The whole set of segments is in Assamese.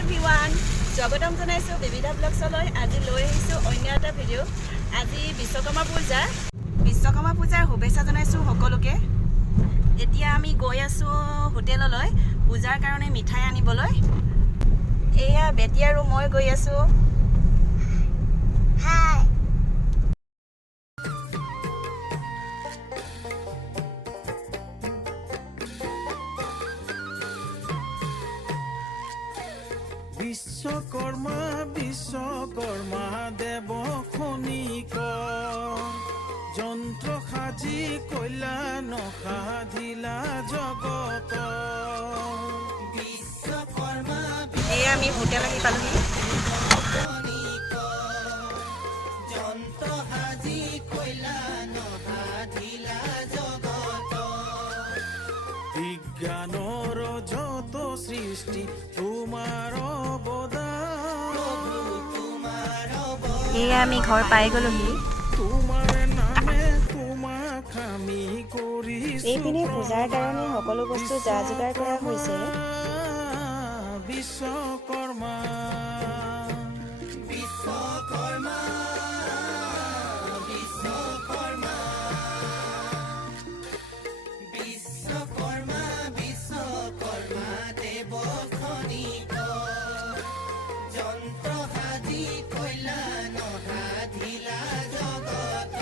everyone, স্বাগতম জনাইছো বিবিধা ব্লগছলৈ। আজি লৈ আহিছো অন্য এটা ভিডিঅ'। আজি বিশ্বকৰ্মা পূজাৰ শুভেচ্ছা জনাইছো সকলোকে। এতিয়া আমি গৈ আছো হোটেললৈ পূজাৰ কাৰণে মিঠাই আনিবলৈ। এয়া বেটি আৰু মই গৈ আছো। হাই বিশ্বকৰ্মা দেৱ খনিক যন্ত্ৰ সাজি কল্যাণ সাধিলা জগত বিশ্বকৰ্মা। এয়া আমি হোটেল আহি পালোহি। যন্ত্ৰ সাজি কল্যাণ সাধিলা জগত বিজ্ঞানৰ যত সৃষ্টি তোমাৰ এয়া আমি ঘৰ পাই গলোহি। এইপিনে পূজাৰ কাৰণে সকলো বস্তু যা যোগাৰ কৰা হৈছে। বিশ্বকৰ্মা বিশ্বকৰ্মা বিশ্বকৰ্মা বিশ্বকৰ্মা বিশ্বকৰ্মা দেৱ খনিক যন্ত্ৰ সাজি কল্যাণ সাধিলা জগত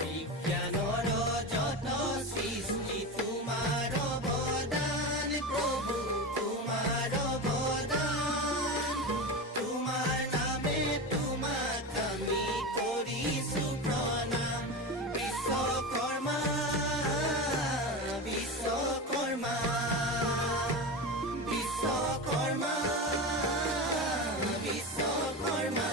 বিজ্ঞানৰ যত সৃষ্টি তোমাৰ অৱদান প্ৰভু তোমাৰ অৱদান তোমাৰ নামে তোমাক আমি কৰিছো প্ৰণাম বিশ্বকৰ্মা বিশ্বকৰ্মা বিশ্বকৰ্মা বিশ্বকৰ্মা।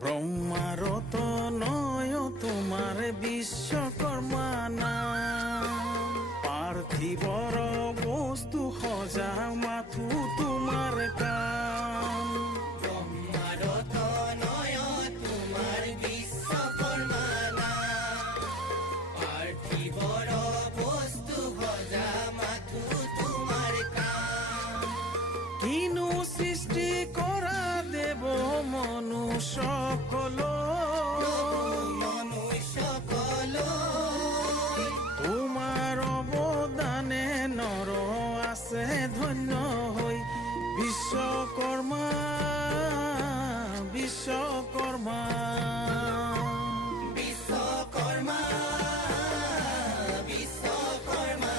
ব্ৰহ্মাৰত নয় তোমাৰ বিশ্বকৰ্মা নাম পাৰ্থিৱৰ বস্তু সজা মাথো তোমাৰ কাম ব্ৰহ্মাৰত নয় তোমাৰ বিশ্বকৰ্মা নাম পাৰ্থিৱৰ বস্তু সজা মাথো তোমাৰ কাম কিনো সৃষ্টি কৰা দেৱ মনুষ্য তোমাৰ অৱদানে নৰ আছে ধন্য হৈ বিশ্বকৰ্মা বিশ্বকৰ্মা বিশ্বকৰ্মা বিশ্বকৰ্মা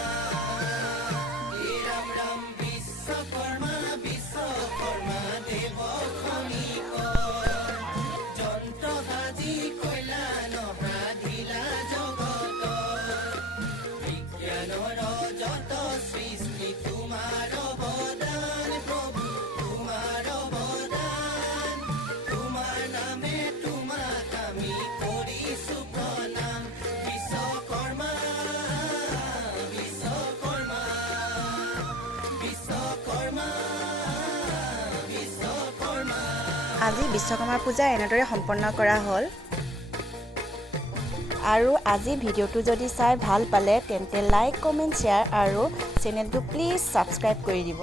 ৰাম ৰাম বিশ্বকৰ্মা বিশ্বকৰ্মা দেৱ খনিক যন্ত্ৰ সাজি কল্যাণ সাধিলা জগত বিজ্ঞানৰ যত সৃষ্টি তোমাৰ অৱদান প্ৰভু তোমাৰ অৱদান তোমাৰ নামে তোমাক আমি কৰিছো প্ৰণাম বিশ্বকৰ্মা বিশ্বকৰ্মা বিশ্বকৰ্মা বিশ্বকৰ্মা। আজি বিশ্বকৰ্মা পূজা এনেদৰে সম্পন্ন কৰা হ'ল। আৰু আজি ভিডিঅ'টো যদি চাই ভাল পালে তেন্তে লাইক কমেণ্ট শ্বেয়াৰ আৰু চেনেলটো প্লিজ ছাবস্ক্ৰাইব কৰি দিব।